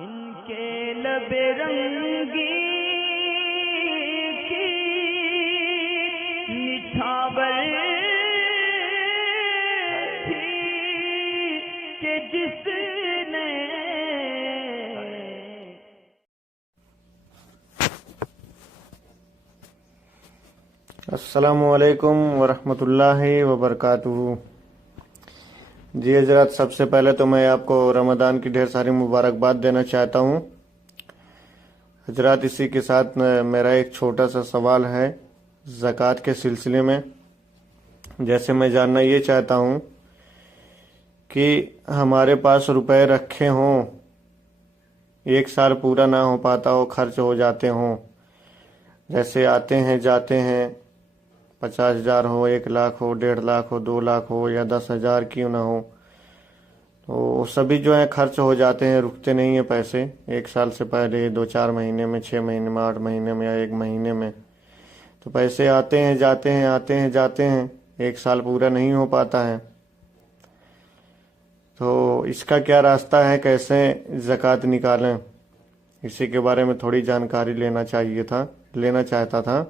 ان کے لب رنگی کی نچھاور تھی کہ جس نے السلام علیکم ورحمۃ اللہ وبرکاتہ۔ جی حضرات، سب سے پہلے تو میں آپ کو رمضان کی ڈھیر ساری مبارکباد دینا چاہتا ہوں۔ حضرات، اسی کے ساتھ میرا ایک چھوٹا سا سوال ہے زکوٰۃ کے سلسلے میں۔ جیسے میں جاننا یہ چاہتا ہوں کہ ہمارے پاس روپے رکھے ہوں، ایک سال پورا نہ ہو پاتا ہو، خرچ ہو جاتے ہوں، جیسے آتے ہیں جاتے ہیں، 50,000 ہو، 1 لاکھ ہو، 1.5 لاکھ ہو، 2 لاکھ ہو یا 10,000 کیوں نہ ہو، تو سبھی جو ہیں خرچ ہو جاتے ہیں، رکتے نہیں ہیں پیسے ایک سال سے پہلے، 2-4 مہینے میں، 6 مہینے میں، 8 مہینے میں یا 1 مہینے میں، تو پیسے آتے ہیں جاتے ہیں، آتے ہیں جاتے ہیں، ایک سال پورا نہیں ہو پاتا ہے۔ تو اس کا کیا راستہ ہے، کیسے زکوٰۃ نکالیں، اسی کے بارے میں تھوڑی جانکاری لینا چاہتا تھا۔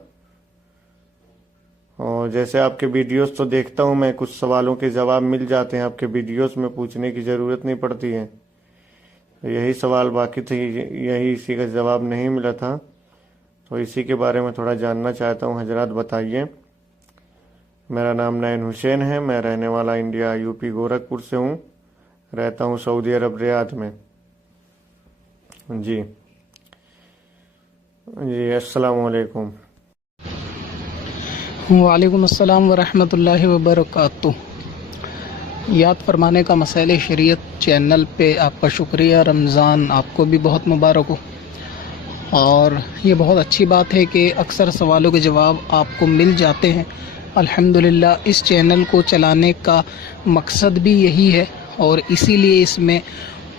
اور جیسے آپ کے ویڈیوز تو دیکھتا ہوں میں، کچھ سوالوں کے جواب مل جاتے ہیں آپ کے ویڈیوز میں، پوچھنے کی ضرورت نہیں پڑتی ہے۔ یہی سوال باقی تھے، اسی کا جواب نہیں ملا تھا، تو اسی کے بارے میں تھوڑا جاننا چاہتا ہوں۔ حضرات بتائیے۔ میرا نام نعیم حسین ہے، میں رہنے والا انڈیا یوپی گورکھپور سے ہوں، رہتا ہوں سعودی عرب ریاض میں۔ جی السلام علیکم۔ وعلیکم السلام ورحمۃ اللہ وبرکاتہ۔ یاد فرمانے کا مسائل شریعت چینل پہ آپ کا شکریہ۔ رمضان آپ کو بھی بہت مبارک ہو، اور یہ بہت اچھی بات ہے کہ اکثر سوالوں کے جواب آپ کو مل جاتے ہیں۔ الحمدللہ اس چینل کو چلانے کا مقصد بھی یہی ہے، اور اسی لیے اس میں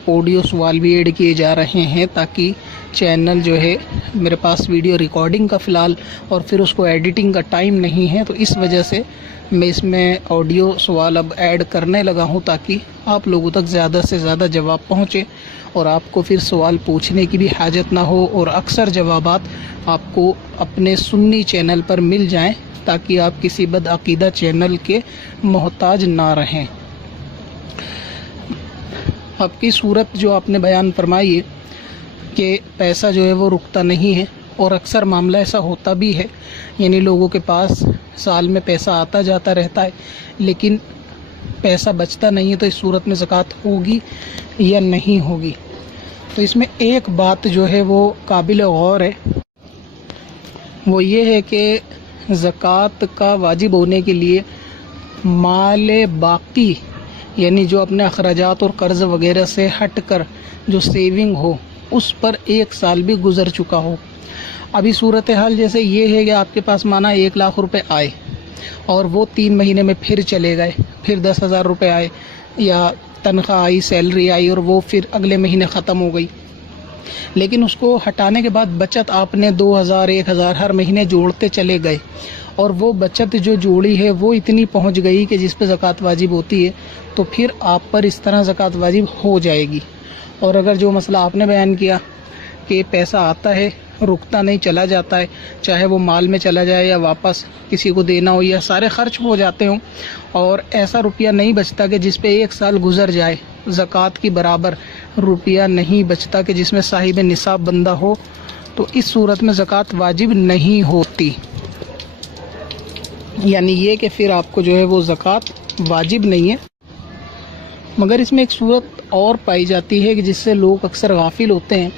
آڈیو سوال بھی ایڈ کیے جا رہے ہیں، تاکہ چینل جو ہے، میرے پاس ویڈیو ریکارڈنگ کا فی الحال اور پھر اس کو ایڈیٹنگ کا ٹائم نہیں ہے، تو اس وجہ سے میں اس میں آڈیو سوال اب ایڈ کرنے لگا ہوں، تاکہ آپ لوگوں تک زیادہ سے زیادہ جواب پہنچے اور آپ کو پھر سوال پوچھنے کی بھی حاجت نہ ہو، اور اکثر جوابات آپ کو اپنے سنی چینل پر مل جائیں، تاکہ آپ کسی بدعقیدہ چینل کے محتاج نہ رہیں۔ آپ کی صورت جو آپ نے بیان فرمائی ہے کہ پیسہ جو ہے وہ رکتا نہیں ہے، اور اکثر معاملہ ایسا ہوتا بھی ہے، یعنی لوگوں کے پاس سال میں پیسہ آتا جاتا رہتا ہے لیکن پیسہ بچتا نہیں ہے، تو اس صورت میں زکوٰۃ ہوگی یا نہیں ہوگی؟ تو اس میں ایک بات جو ہے وہ قابل غور ہے، وہ یہ ہے کہ زکوٰۃ کا واجب ہونے کے لیے مال باقی، یعنی جو اپنے اخراجات اور قرض وغیرہ سے ہٹ کر جو سیونگ ہو، اس پر 1 سال بھی گزر چکا ہو۔ ابھی صورتحال جیسے یہ ہے کہ آپ کے پاس مانا 1 لاکھ روپے آئے، اور وہ 3 مہینے میں پھر چلے گئے، پھر 10,000 روپے آئے، یا تنخواہ آئی، سیلری آئی، اور وہ پھر اگلے مہینے ختم ہو گئی، لیکن اس کو ہٹانے کے بعد بچت آپ نے 2,000 1,000 ہر مہینے جوڑتے چلے گئے، اور وہ بچت جو جوڑی ہے وہ اتنی پہنچ گئی کہ جس پہ زکوٰۃ واجب ہوتی ہے، تو پھر آپ پر اس طرح زکوٰۃ واجب ہو جائے گی۔ اور اگر جو مسئلہ آپ نے بیان کیا کہ پیسہ آتا ہے، رکتا نہیں، چلا جاتا ہے، چاہے وہ مال میں چلا جائے یا واپس کسی کو دینا ہو، یا سارے خرچ ہو جاتے ہوں، اور ایسا روپیہ نہیں بچتا کہ جس پہ 1 سال گزر جائے، زکوٰۃ کی برابر روپیہ نہیں بچتا کہ جس میں صاحب نصاب بندہ ہو، تو اس صورت میں زکوٰۃ واجب نہیں ہوتی۔ یعنی یہ کہ پھر آپ کو جو ہے وہ زکوٰۃ واجب نہیں ہے۔ مگر اس میں ایک صورت اور پائی جاتی ہے کہ جس سے لوگ اکثر غافل ہوتے ہیں،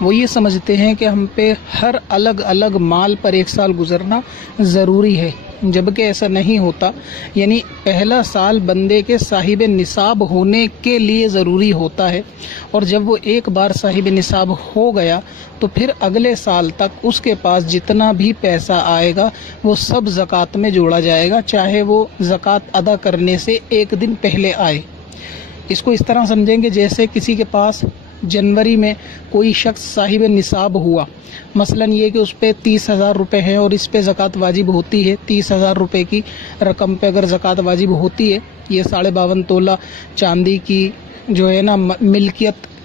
وہ یہ سمجھتے ہیں کہ ہم پہ ہر الگ الگ مال پر 1 سال گزرنا ضروری ہے، جبکہ ایسا نہیں ہوتا۔ یعنی پہلا سال بندے کے صاحب نصاب ہونے کے لیے ضروری ہوتا ہے، اور جب وہ ایک بار صاحب نصاب ہو گیا تو پھر اگلے سال تک اس کے پاس جتنا بھی پیسہ آئے گا وہ سب زکوٰۃ میں جوڑا جائے گا، چاہے وہ زکوٰۃ ادا کرنے سے 1 دن پہلے آئے۔ اس کو اس طرح سمجھیں گے جیسے کسی کے پاس جنوری میں کوئی شخص صاحب نصاب ہوا، مثلا یہ کہ اس پہ 30,000 روپے ہیں اور اس پہ زکوٰۃ واجب ہوتی ہے، 30,000 روپے کی رقم پہ اگر زکوٰۃ واجب ہوتی ہے، یہ 52.5 تولہ چاندی کی جو ہے نا ملکیت